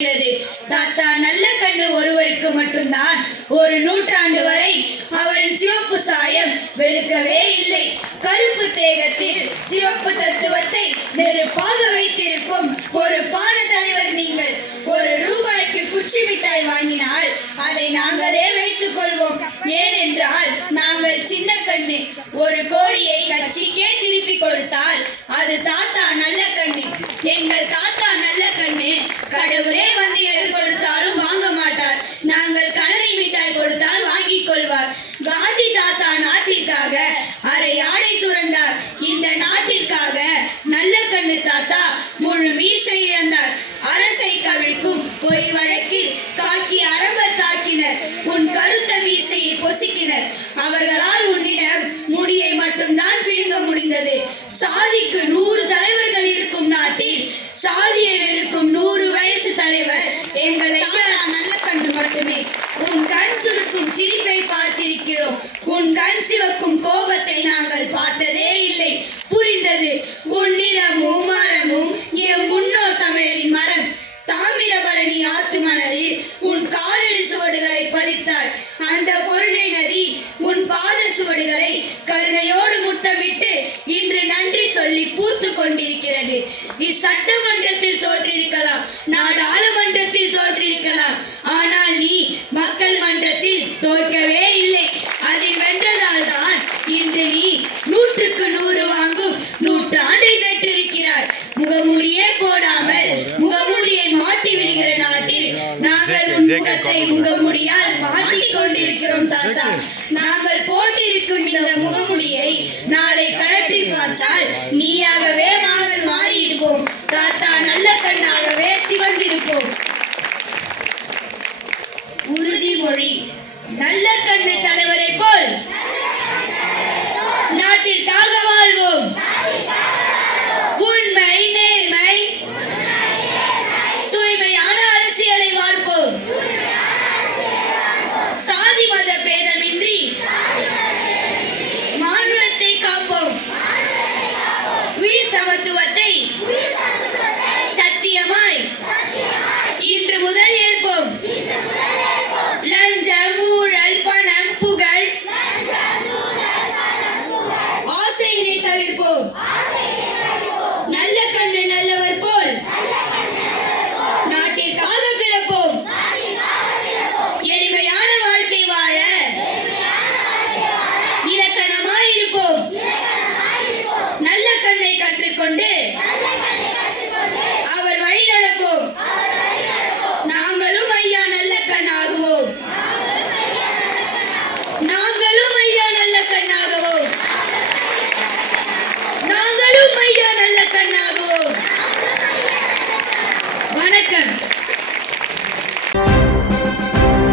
தாத்தா நல்ல கண்ணு ஒருவருக்கு மட்டும்தான். ஒரு நூற்றாண்டு வரை அவரின் சிவப்பு சாயம் வெளுக்கவே இல்லை. கருப்பு தேகத்தில் சிவப்பு தத்துவத்தை நெருப்பாக வைத்திருக்கும் ஒரு பான தலைவர் நீங்கள். ஒரு ரூபாய்க்கு குச்சி மிட்டாய் வாங்கினால் அதை நாங்களே வைத்துக் கொள்வோம். ஏனென்றால் நாங்கள் சின்ன கண்ணு. ஒரு கோழியை கட்சிக்கே திருப்பி கொடுத்தால் அது தாத்தா நல்ல கண்ணு. எங்கள் தாத்தா நல்ல கண்ணு. கடவுளே வந்து எழுதி கொடுத்தாலும் வாங்க மாட்டார். நாங்கள் கடலை மிட்டாய் கொடுத்தால் வாங்கிக் கொள்வார். காந்தி தாத்தா நாட்டிற்காக அரை ஆடை துறந்தார். இந்த நாட்டிற்காக நல்ல கண்ணு தாத்தா முழு மீசை இழந்தார். அரசை கவிழ்க்கும் பொய் வழக்கில் காக்கி அரம்பர் தாக்கினர். உன் கருத்த மீசையை பொசுக்கினர். அவர்களால் உன்னிடம் முடியை மட்டும்தான் பிடுங்க முடிந்தது. சாதிக்கு 100 தலைவர்கள் இருக்கும் நாட்டில் சாதியை வெறுக்கும் 100 வயசு தலைவர் எங்கள் ஐயா நல்ல கண்ணு மட்டுமே. உன் கண் சுருக்கும் சிரிப்பை பார்த்திருக்கிறோம். உன் கண் சிவக்கும் கோபத்தை நாங்கள் பார்த்ததே இல்லை. புரிந்தது. உன் நிலமும் மரமும் என் முன்னோர் தமிழரின் மரம். தாமிரபரணி ஆத்து மணலில் உன் காலடி சுவடுகளை பதித்தாய். அந்த பொருளை நதி உன் பாத சுவடுகளை கருணையோடு முத்தமிட்டு இன்று நன்றி சொல்லி பூத்து கொண்டிருக்கிறது. நீ சட்டமன்றத்தில் தோற்றிருக்கலாம், நாடாளுமன்றத்தில் தோற்றிருக்கலாம், ஆனால் நீ மக்கள் மன்றத்தில் தோற்கவே இல்லை. அதில் வென்றதால் தான் இன்று நீ 100க்கு 100 வாங்கும் நூற்றாண்டை பெற்றிருக்கிறாய். முகமூடியே போடாமல் முகமூடியை மாட்டி விடுகிற நாட்டில் நாங்கள் உன் முகத்தை முகமூடியால் மாட்டிக் கொண்டிருக்கிறோம் தாத்தா.